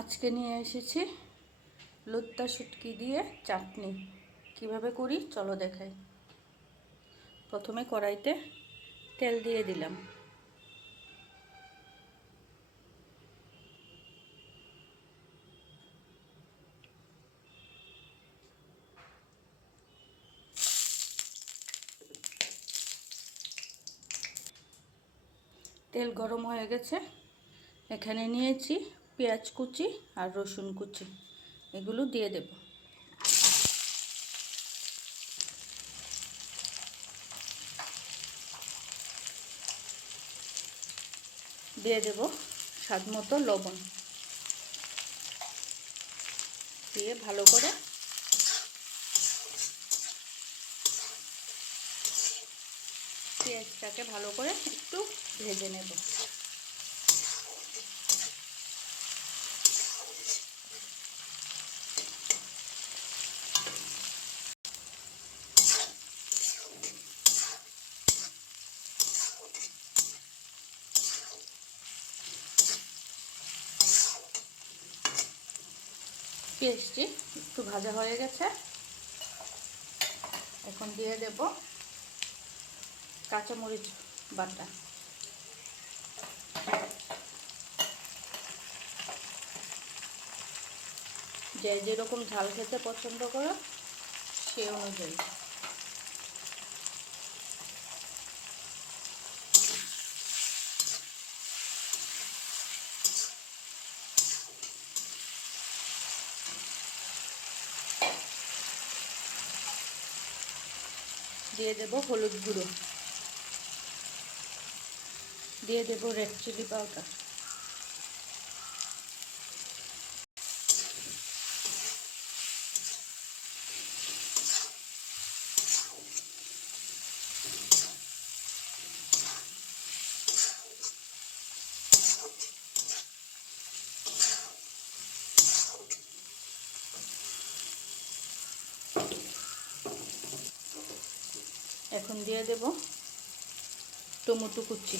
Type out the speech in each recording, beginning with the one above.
আজকে নিয়ে এসেছি লুত্তা শুটকি দিয়ে চাটনি। কিভাবে করি চলো দেখাই। প্রথমে কড়াইতে তেল দিয়ে দিলাম। তেল গরম হয়ে গেছে। এখানে নিয়েছি পেঁয়াজ কুচি আর রসুন কুচি, এগুলো দিয়ে দেব। দিয়ে দেব স্বাদ মতো লবণ, দিয়ে ভালো করে পেঁয়াজটাকে ভালো করে একটু ভেজে নেব। পেঁয়াজটি একটু ভাজা হয়ে গেছে। এখন দিয়ে দেব কাঁচামরিচ বাটা। যে যেরকম ঝাল খেতে পছন্দ করো সে অনুযায়ী। দিয়ে দেব হলুদ গুঁড়ো, দিয়ে দেব রেড চিলি পাউডার, এখন দিয়ে দেব টমেটো কুচি,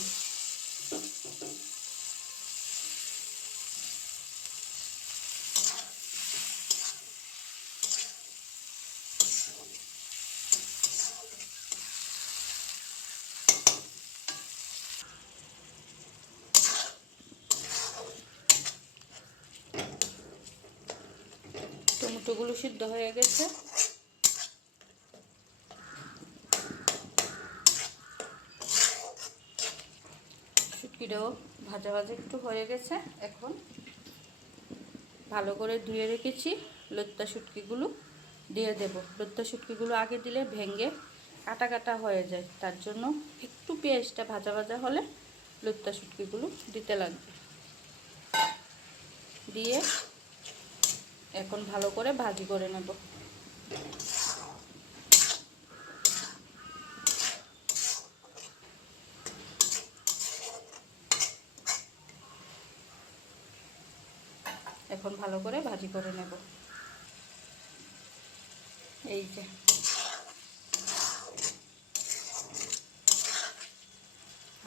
টমেটোগুলো সিদ্ধ হয়ে গেছে। শুটকিটাও ভাজা ভাজা একটু হয়ে গেছে। এখন ভালো করে ধুয়ে রেখেছি লুত্তা শুটকিগুলো দিয়ে দেব। লুত্তা শুটকিগুলো আগে দিলে ভেঙে কাটা কাটা হয়ে যায়, তার জন্য একটু পেঁয়াজটা ভাজা ভাজা হলে লুত্তা শুটকিগুলো দিতে লাগবে। দিয়ে এখন ভালো করে ভাজি করে নেব। এখন ভালো করে ভাজি করে নেব। এই যে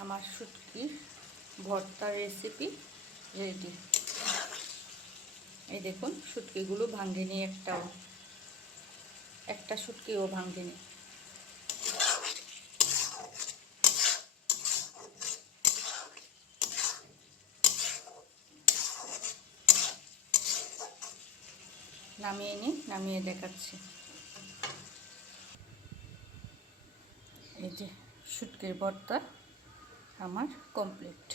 আমার শুটকির ভর্তার রেসিপি রেডি। এই দেখুন শুটকিগুলো ভাঙেনি, একটা শুটকিও ভাঙেনি। নামিয়ে দেখাচ্ছি। এই যে শুটকির ভর্তা আমার কমপ্লিট।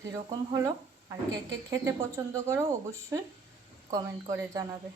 কীরকম হলো আর কে কে খেতে পছন্দ করো অবশ্যই কমেন্ট করে জানাবে।